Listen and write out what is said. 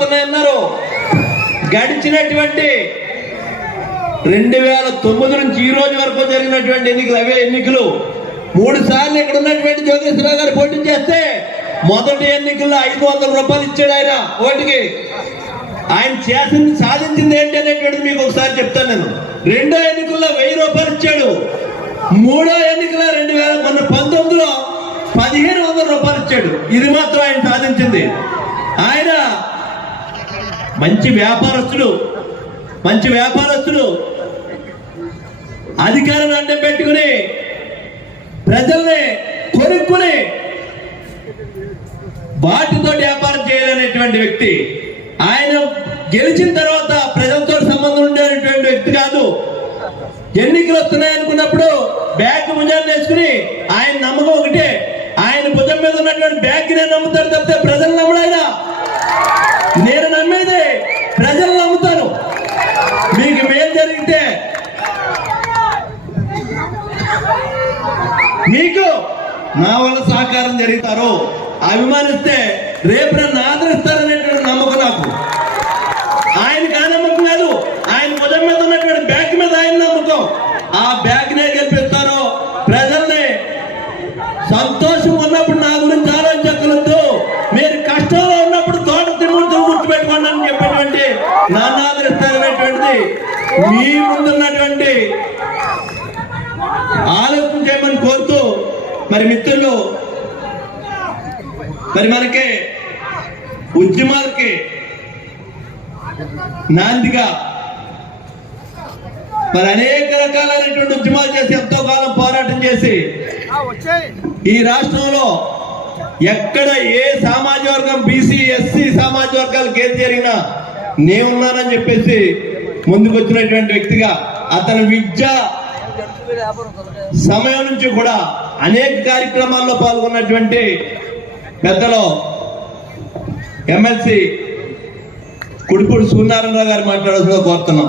అయిపోతున్నాయన్నారు గడిచినటువంటి రెండు వేల తొమ్మిది నుంచి ఈ రోజు వరకు జరిగినటువంటి ఎన్నికలు అవే ఎన్నికలు. మూడు సార్లు ఇక్కడ ఉన్నటువంటి జ్యోతిష్రావు గారు పోటీ చేస్తే మొదటి ఎన్నికల్లో ఐదు వందల రూపాయలు ఇచ్చాడు ఆయన ఓటుకి. ఆయన చేసింది సాధించింది ఏంటి అనేటువంటిది మీకు ఒకసారి చెప్తాను నేను. రెండో ఎన్నికల్లో వెయ్యి రూపాయలు ఇచ్చాడు. మూడో ఎన్నికల్లో రెండు వేల మొన్న పంతొమ్మిదిలో పదిహేను వందల రూపాయలు ఇచ్చాడు. ఇది మాత్రం ఆయన సాధించింది. ఆయన మంచి వ్యాపారస్తులు మంచి వ్యాపారస్తులు. అధికారులు అడ్డం పెట్టుకుని ప్రజల్ని కొనుక్కుని వాటితో వ్యాపారం చేయాలనేటువంటి వ్యక్తి. ఆయన గెలిచిన తర్వాత ప్రజలతో సంబంధం ఉండేటువంటి వ్యక్తి కాదు. ఎన్నికలు వస్తున్నాయి అనుకున్నప్పుడు బ్యాగ్ భుజాన్ని వేసుకుని ఆయన నమ్మకం ఒకటే. ఆయన భుజం మీద ఉన్నటువంటి బ్యాగ్ నమ్ముతారు నమ్ముతాడు తప్పితే మీకు నా వల్ల సహకారం జరుగుతారు అభిమానిస్తే రేపు నన్ను ఆదరిస్తారనేటువంటి నమ్మకం నాకు. ఆయన కానమ్మకం కాదు ఆయన భుజం మీద ఉన్నటువంటి బ్యాగ్ మీద ఆయన నమ్మకం. ఆ బ్యాగ్ నే గెలిపిస్తారు ప్రజల్ని సంతోషం ఉన్నప్పుడు నా గురించి ఆలోచించగలదు మీరు కష్టంలో ఉన్నప్పుడు తోట తిరుగుతూ గుర్తుపెట్టుకోండి అని చెప్పేటువంటి నన్ను ఆదరిస్తారనేటువంటిది మీ ముందున్నటువంటి మరి మిత్రులు మరి మనకి ఉద్యమాలకి నాందిగా మరి అనేక రకాలైనటువంటి ఉద్యమాలు చేసి ఎంతో కాలం పోరాటం చేసి ఈ రాష్ట్రంలో ఎక్కడ ఏ సామాజిక వర్గం బీసీ ఎస్సీ సామాజిక వర్గాలకు ఏది జరిగినా నేనున్నానని చెప్పేసి ముందుకు వచ్చినటువంటి వ్యక్తిగా అతని విద్య సమయం నుంచి కూడా అనేక కార్యక్రమాల్లో పాల్గొన్నటువంటి పెద్దలో ఎమ్మెల్సీ కుడిపూడి సూర్యనారాయణరావు గారు మాట్లాడాల్సిందిగా కోరుతున్నాం.